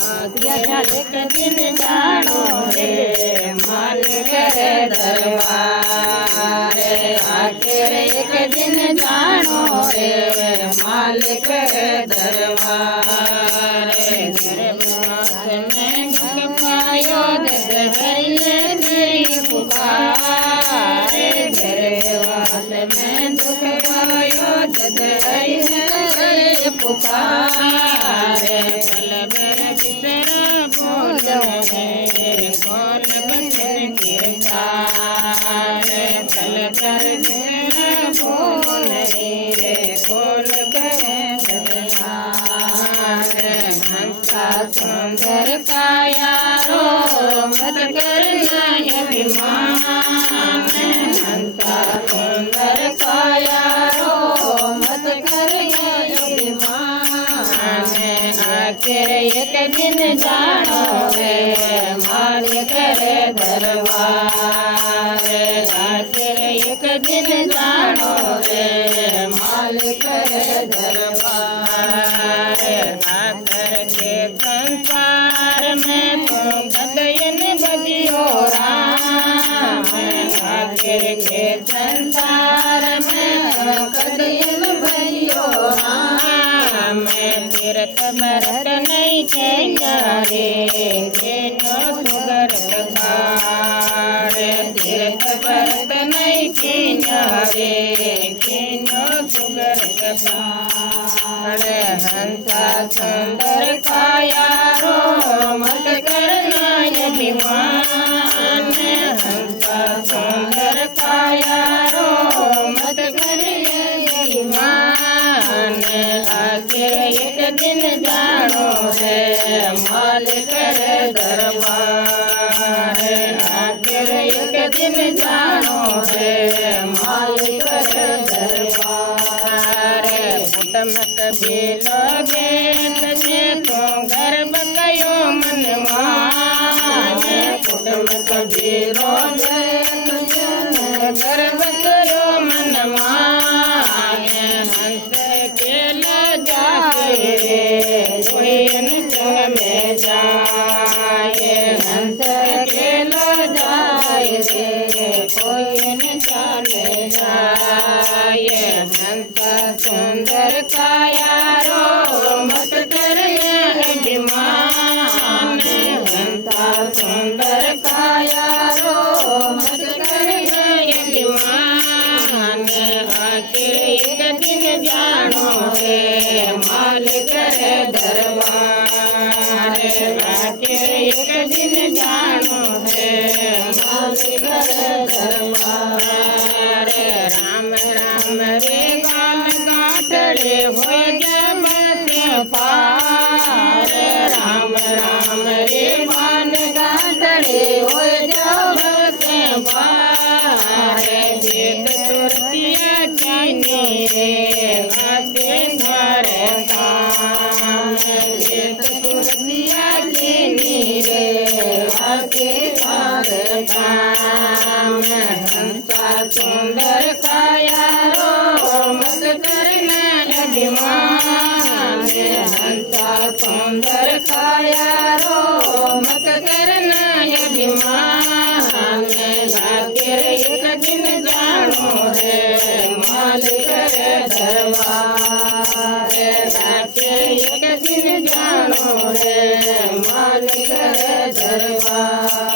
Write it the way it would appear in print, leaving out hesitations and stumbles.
एक दिन जानो रे मालिक रे दरबार आखिर एक दिन जानो रे मालिक रे दरबार दरबार में पायो जग हरिये नहीं पुकार दरबार में दुख पायो जग हरिये पुकार पल भर भीतर बोलो रे कौन बचन गिरधार पल भर भीतर बोल रे कौन बचन हंसा सुंदर काया रो मत करना अभिमान हंसा सुंदर काया रो मत करना अभिमान आखिर एक दिन जानो रे मालिक रे दरबार आखिर एक दिन जानो रे मालिक रे दरबार आखिर के संसार में तो गदयन बदियो राम आखिर के संसार में तो गदयन बदियो राम तीर्थ भरत नहीं रे केनो सुगर कार तीर्थ भरत नहीं रे केनो सुगर कार हंसा सुंदर काया रो मत करना अभिमान हंसा सुंदर काया रो मत करना अभिमान आखिर एक दिन जानो रे मालिक रे दरबार आखिर एक दिन जानो रे मालिक रे दरबार कुटमक भी लोगे तसे तो गर्भ कयो मन मान कुटमक भी लोगे तसे गर्भ कयो मन मान हंस के ल जाके कोई चंग में जाए हंस के ल जाए रे कोई चंग में जाए हंस सुंदर काया रो मत करना अभिमान हंसा सुंदर काया रो मत करना अभिमान आखिर एक दिन जानो रे मालिक रे दरबार आखिर एक दिन जानो रे मालिक रे दरबार राम राम रे गान गाठड़े हो जब से पार राम राम रे गान गाठड़े हो जब से पार जेत तुरतिया चैनी रे आते द्वारे काम जेत तुरतिया चैनी रे आते द्वारे काम हंसा सुंदर काया रो मत करना अभिमान हंसा सुंदर काया रो मत करना अभिमान आखिर एक दिन जानो रे मालिक रे दरबार आखिर एक दिन जानो रे मालिक रे दरबार।